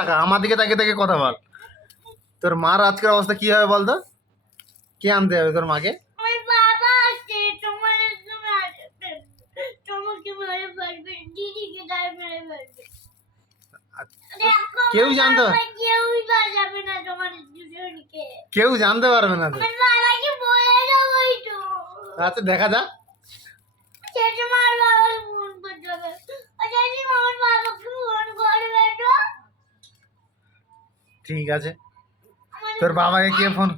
টাকা আমার দিকে তাকে কথা বল। তোর মার আজকের অবস্থা কি হবে বলতো? কে আনতে হবে তোর মাকে? কেউ জানতে কেউ জানতে পারবে না তো। আচ্ছা দেখা যাক। ঠিক আছে, তোর বাবাকে কে ফোন?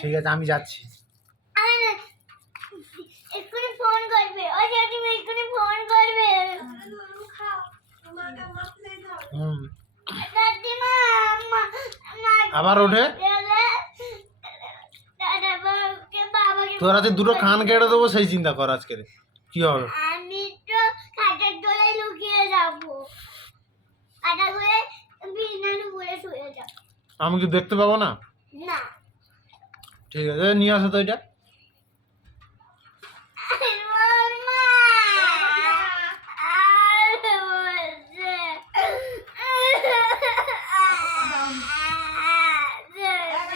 ঠিক আছে আমি যাচ্ছি। আবার ওঠে তোর আজকে দুটো কান কেটে দেবো, সেই চিন্তা কর আজকে কি হবে। আমি তো খাটের তলায় লুকিয়ে যাবো, কাটা করে বিছানার উপরে শুয়ে যাব। আমি কি দেখতে পাবো না? না। ঠিক আছে নিয়ে আসো তো এটা।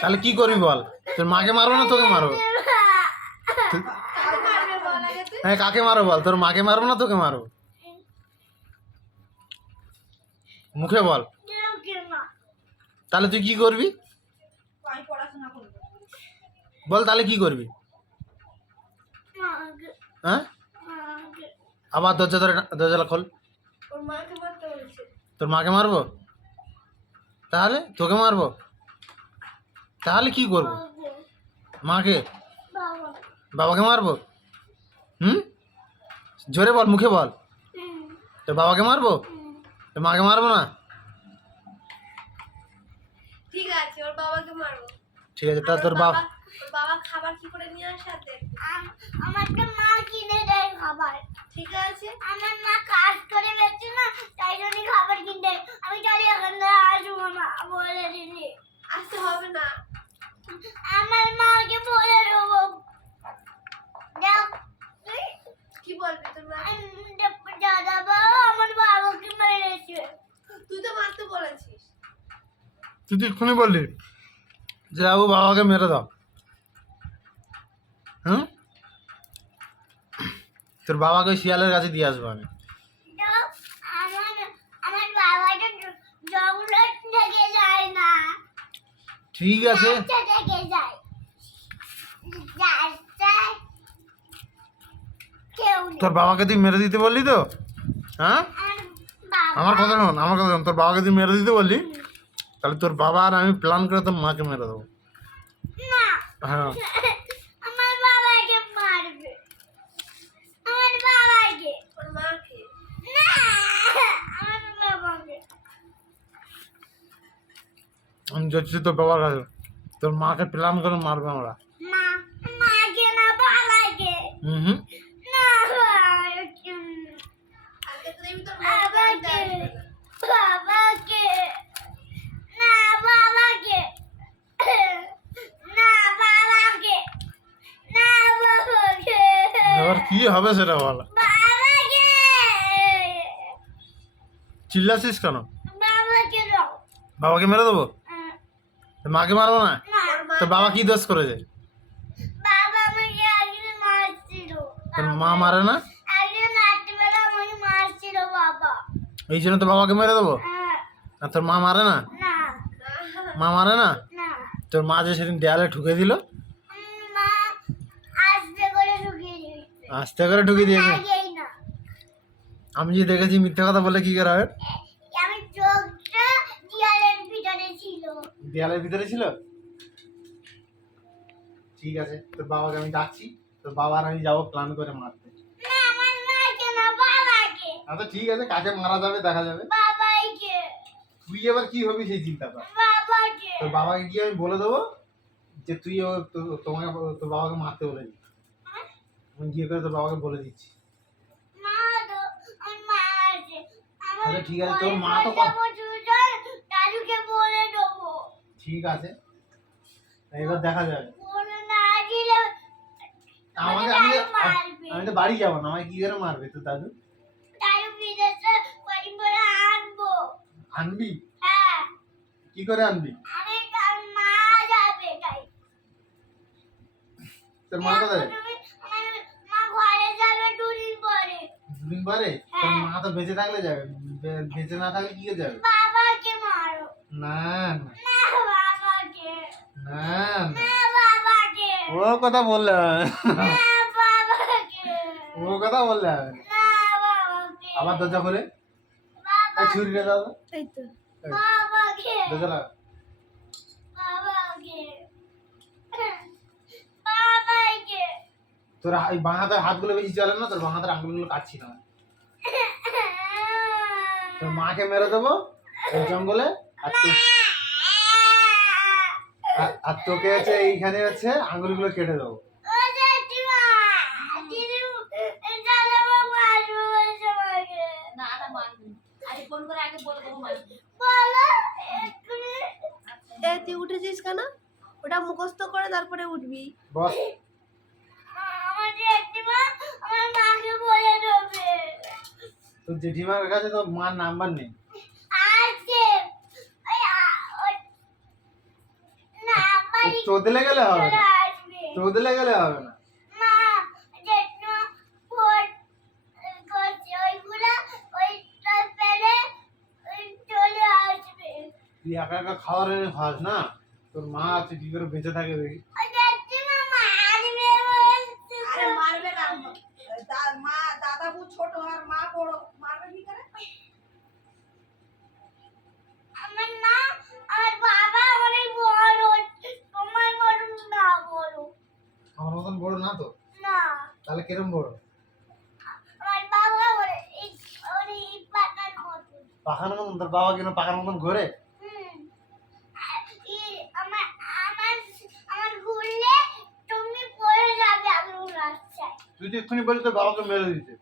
তাহলে কি করবি বল? তোর মাকে মারবো না তোকে মারবো? হ্যাঁ কাকে মারো বল? তোর মাকে মারবো না তোকে মারবো? মুখে বল। তাহলে তুই কি করবি বল? তাহলে কি করবি? হ্যাঁ আবার দরজা খোল। তোর মাকে মারবো? তাহলে তোকে মারবো? তাহলে কি করবো? মাকে? বাবাকে মারবো? জোরে বল, মুখে বল। তোর বাবাকে মারবো? তোর মাকে মারবো না? ঠিক আছে ওর বাবাকে মারবো। ঠিক আছে তা তোর বাবা খাবার কি করে নিয়ে আসে? আমাকে মা কিনে দেয় খাবার। ঠিক আছে আমার মা কাজ করে বেঁচে না, তাই জন্য খাবার কিনতে। আমি চলে এখন আসবো না, বলে দিদি। আসতে হবে না, আমার মাকে বলে দেবো। কি বলবি তোর মা? দাদা বাবা আমার বাবাকে মেরেছে। তুই তো মারতে বলেছিস। তুই তো এক্ষুনি বললি যে বাবু বাবাকে মেরে দাও। তোর বাবাকে শিয়ালের কাছে দিয়ে আসবো আমি। আমার বাবাটা জঙ্গলের থেকে যায় না। ঠিক আছে থেকে যায়। তোর বাবাকে তুই মেরে দিতে বললি তো? হ্যাঁ আমার কথা শোন, আমার কথা শোন। তোর বাবাকে তুই মেরে দিতে বললি, তাহলে তোর বাবা আর আমি প্ল্যান করে তোর মাকে মেরে দেবো। হ্যাঁ আমার বাবাকে মারবে। আমার বাবাকে। ওর মাকে না, আমার বাবাকে। আমি যাচ্ছি তোর বাবার কাছে, তোর মাকে প্ল্যান করে মারবে আমরা। মা মাকে না বাবাকে। হুম না আগে তো আমি তোর বাবাকে। বাবাকে না, বাবাকে না, বাবাকে না, বাবাকে। এবার কি হবে সেটা বল। বাবাকে চিল্লাছিস কেন? বাবাকে দাও। বাবাকে মেরে দেবো? তোর মাকে মারবো না? না, তোর বাবা কি দোষ করেছে? বাবা আমাকে একদিন মারছিল। তোর মা মারে না? একদিন রাত্রিবেলা আমাকে মারছিল বাবা। এই জন্য তোর বাবাকে মেরে দেবো? হ্যাঁ, আর তোর মা মারে না? না মা মারে না? না, তোর মা যে সেদিন দেয়ালে ঠুকে দিল? মা আস্তে করে ঢুকিয়ে দিয়েছে। আস্তে করে ঠুকে দিয়েছে? লাগেই না। আমি যে দেখেছি মিথ্যা কথা বলে কি করা হয়? আমার চোখটা দেয়ালের ভিতরে ছিল। দেয়ালের ভিতরে ছিল? ঠিক আছে তোর বাবাকে আমি ডাকছি, তোর বাবা আর আমি যাবো প্ল্যান করে মারতে। না, আমার মাকে না, বাবাকে। আচ্ছা ঠিক আছে, কাকে মারা যাবে দেখা যাবে। বাবাইকে। তুই এবার কি হবি সেই চিন্তা কর। বাবাকে। তোর বাবাকে গিয়ে আমি বলে দেবো যে তুই তোমাকে তোর বাবাকে মারতে বলে দিচ্ছি। আমি গিয়ে করে তোর বাবাকে বলে দিচ্ছি। মা তো আমার মা আছে। আচ্ছা ঠিক আছে, তোর মা তো দাদুকে বলে দেবো। ঠিক আছে এবার দেখা যাবে। বলে না দিলে আমাকে আমি তো বাড়ি যাবো না, আমাকে কি করে মারবে তোর দাদু? আনবি? হ্যাঁ কি করে আনবি? আমি কাল মা যাবে তাই তোর মা কোথায়? তুমি আমার মা ঘরে যাবে দুদিন পরে দুদিন পরে? তোর মা তো বেঁচে থাকলে যাবে, বেঁচে না থাকলে কি করে যাবে? বাবাকে মারো না না না বাবাকে না না, না বাবাকে ও কথা বললে হবে না। না বাবাকে ও কথা বললে হবে না। না বাবাকে আবার দরজা খোলে, বাবা ছুরিটা দাও তো। এই তো এই, বাবাকে দরজা লাগা। বাবাকে বাবাকে তোর এই বাঁ হাতের হাতগুলো বেশি চলে না, তোর বাঁ হাতের আঙুলগুলো কাটছি না। তোর মাকে মেরে দেবো এই জঙ্গলে, আর আর তোকে হচ্ছে এইখানে হচ্ছে আঙুলগুলো কেটে দেবো। ও জেঠিমা দিদি জানাবো মারবো তোমাকে না না মানবি আরে ফোন করে আগে বলে দেবো মানবি বলো এক্ষুনি এ তুই উঠেছিস কেন ওটা মুখস্থ করে তারপরে উঠবি বস, আমার জেঠিমা আমার মাকে বলে দেবে তোর জেঠিমার কাছে তো মার নাম্বার নেই। আছে ওই ওই না বাড়ি চোদলে গেলে হবে চলে না, আসবে চোদলে গেলে হবে না। মা জেঠিমা ফোন করছে ওইগুলো ওইটা পেলে চলে আসবে তুই একা একা খাওয়ার এনে খাস না, তোর মা আছে কি করে বেঁচে থাকে দেখি। ও জেঠিমা মারবে বলছে আরে মারবে না মা দাদা বউ ছোট আর মা বড় মারবে কি করে আমার মা আর বাবা অনেক বড় তোমার মতন না বড় আমার মতন বড় না তো, না তাহলে কিরম বড়? আমার বাবা অনেক পাতার মতন পাখার মতন? তোর বাবা কেন পাখার মতন ঘোরে? হুম আমার আমার আমার ঘুরলে তুমি পড়ে যাবে আগুন রাস্তায় তুই তো এক্ষুনি বলি তোর বাবাকে মেরে দিতে।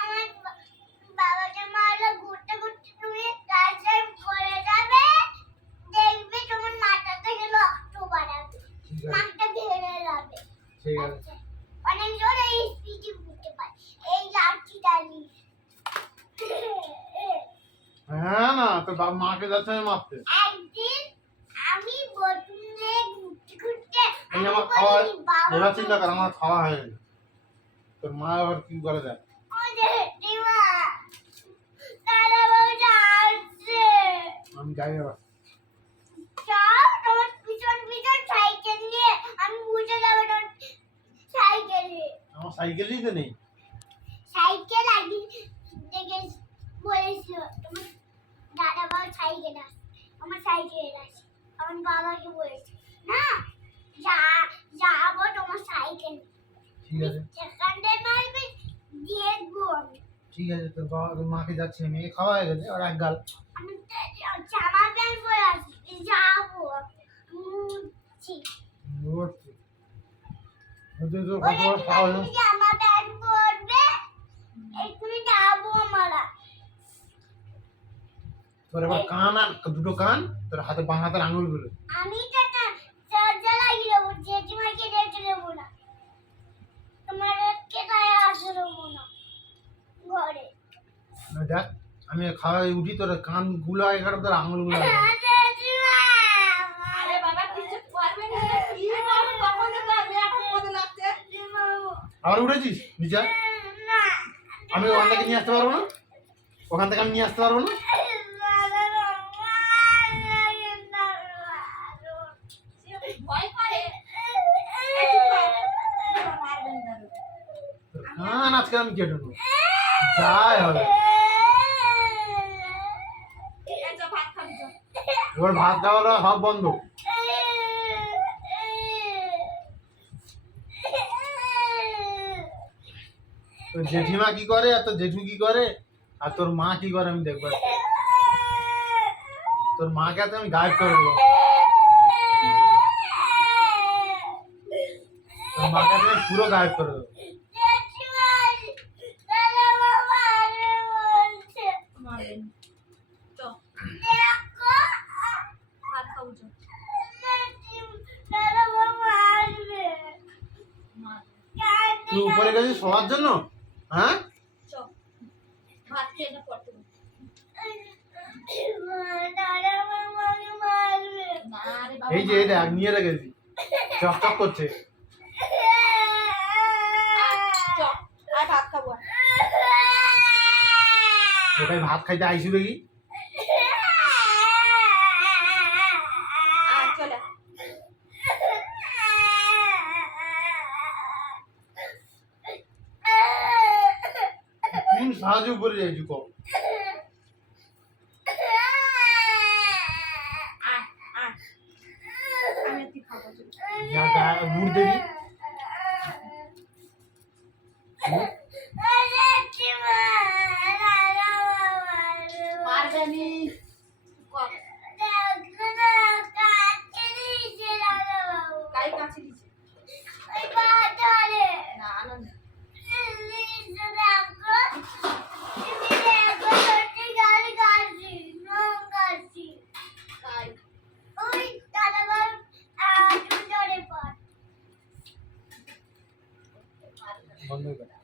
আমার বাবাকে মারলে ঘুরতে ঘুরতে তুমি রাস্তায় পড়ে যাবে দেখবে তোমার মাথা থেকে রক্ত বাড়াবে ঠিক আছে, নাকটা ভেঙে যাবে ঠিক আছে। আচ্ছা, অনেক জোরে স্পিডে ঘুরতে পারে এই লাঠি ডালি হ্যাঁ না, তোর বাবা মাকে যাচ্ছে আমি মারতে। একদিন আমি বটুনে ঘুরতে ঘুরতে এই আমি আমার খাওয়া, বলি, বাবা এবার চিন্তা কর আমার খাওয়া হয়ে গেছে, তোর মা আবার কি করে দেয়। ও জেঠিমা দাদা বাবুটা আসছে আমি যাই এবার। যাও তোমার পিছন পিছন সাইকেল নিয়ে আমি বুঝে যাবো তোমার সাইকেলে আমার সাইকেলই তো নেই। সাইকেল একদিন দেখে বলেছিল তোমার দাদা বাবু সাইকেল আছে আমার সাইকেল আছে আমার বাবাকে বলেছে না যা যাবো তোমার সাইকেল ঠিক আছে, সেখানটা মারবে দেখবো আমি ঠিক আছে, তোর বাবা তোর মাকে যাচ্ছে আমি, খাওয়া হয়ে গেছে আর এক গাল। আমি তো জামা প্যান্ট পরে আছি যাবো মুছি বুঝছি। তোর ওই কত বড় সাহস? জামা প্যান্ট পরবে এক্ষুনি যাবো আমরা তোর এবার কান আর দুটো কান, তোর হাতে বাঁ হাতের আঙুলগুলো। আমি তো চার্জা লাগিয়ে দেবো জেঠিমাকে রেখে দেবো না তোমার কে তাই আসে দেবো না ঘরে না, দেখ আমি খাওয়াই উঠি, তোর কান গুলো আগে কাটো, তোর আঙুলগুলো আগে কাটো। জেঠিমা আরে বাবা কিছু করবে না কি করবে তখন তো আমি এখন মনে লাগছে আবার উঠেছিস নিচে? না আমি ওখান থেকে নিয়ে আসতে পারবো না, ওখান থেকে আমি নিয়ে আসতে পারবো না। ভয় করে তোর কান আজকে আমি কেটে নেবো, যাই হবে। এই যে ভাত খাবি তো এবার ভাত খাওয়া সব বন্ধ। তোর জেঠিমা কি করে আর তোর জেঠু কি করে আর তোর মা কি করে আমি দেখবো। তোর মাকে তো আমি গায়েব করে দেবো, তোর মাকে আমি পুরো গায়েব করে দেবো। মারবেন তো ভাত খাবো তো মার তুই উপরে গেছিস শোয়ার জন্য? হ্যাঁ, চ ভাত খেয়ে না পড়তে না রে বাবা, এই যে এটা নিয়ে রেখেছি চকচক করছে চল, আর ভাত খাবো আর। ওটাই ভাত খাইতে আইসি দেখি আর চলে কোন সাহায্য করে যাইছি কম আয় আয় আমি তুই খাবো চল। যা গায়ে মুড় দেখি পারবে নি কর। কাই কাছে দিছে না আনন্দ কাই বন্ধ করে